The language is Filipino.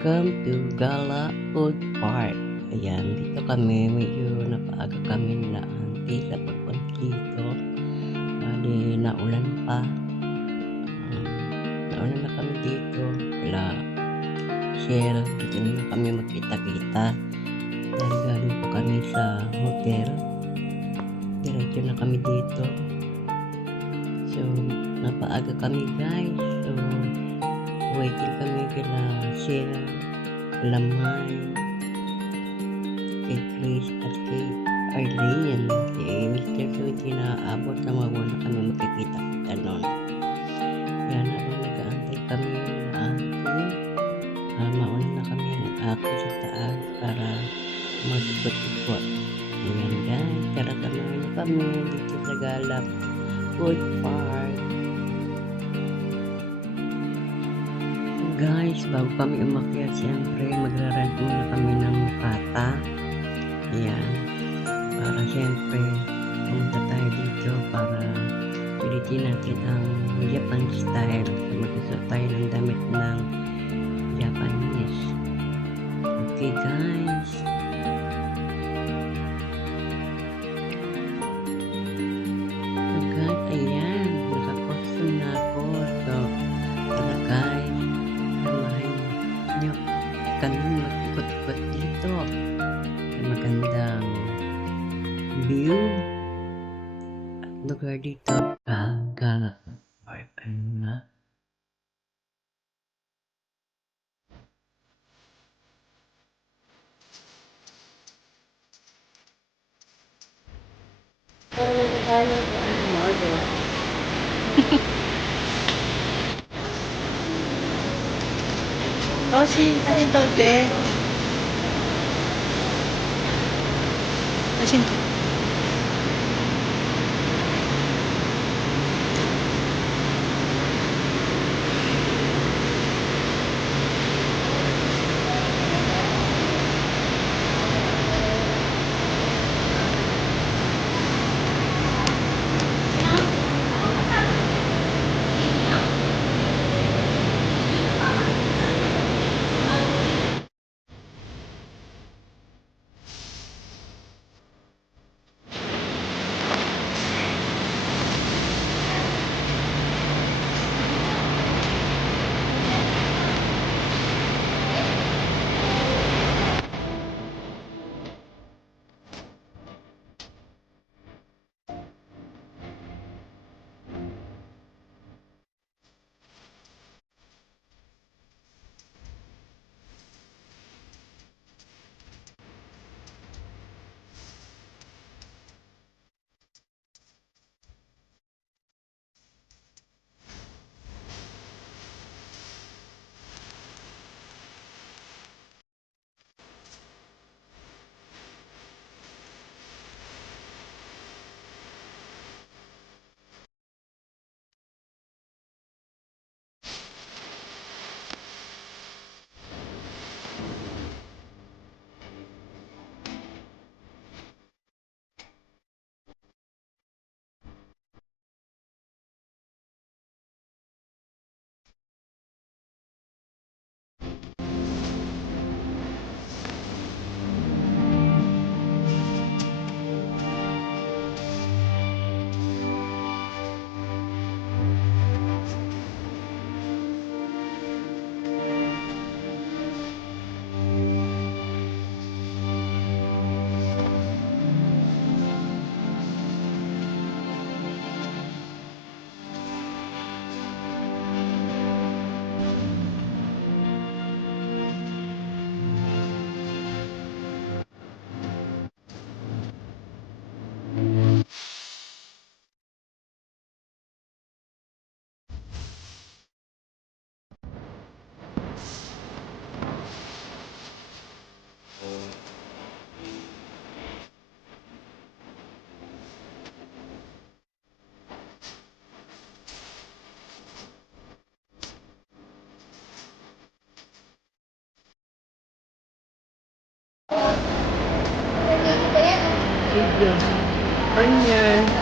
Welcome to Gala Food Park. Ayan, dito kami, medyo napaaga kami nila auntie sa pagpunta dito. Bali, naulan pa. Naulan na kami dito. Wala, share, dito na kami magkita-kita. Dahil galing pa kami sa hotel. Diretso na kami dito. So, napaaga kami guys. So, waiting kami kila Shell, Lamay, kay Chris at kay Arlene. Si Mr. Sweetie na abot na mawala kami makikita-kita noon. Yan, habang nag-aantay kami na auntie, mauna na kami nag-ako sa taas para mag-ikot-ikot. Ayan guys, tara samahan niyo kami dito sa Galap Food Park. Guys, bago kami umakyat, siyempre magrarant muna kami ng pata. Ayan. Para siyempre, pumunta tayo dito para pilitin natin ang Japan style. Magsusuot tayo ng damit ng Japanese. Okay guys. So guys, ayan. Naka-costume na ako. So, tara guys. Kami mag-ikot-ikot dito. May magandang view at lugar dito. Galap Park. Ayun na. Oh, asin to, te. Asin to. Video. Onion.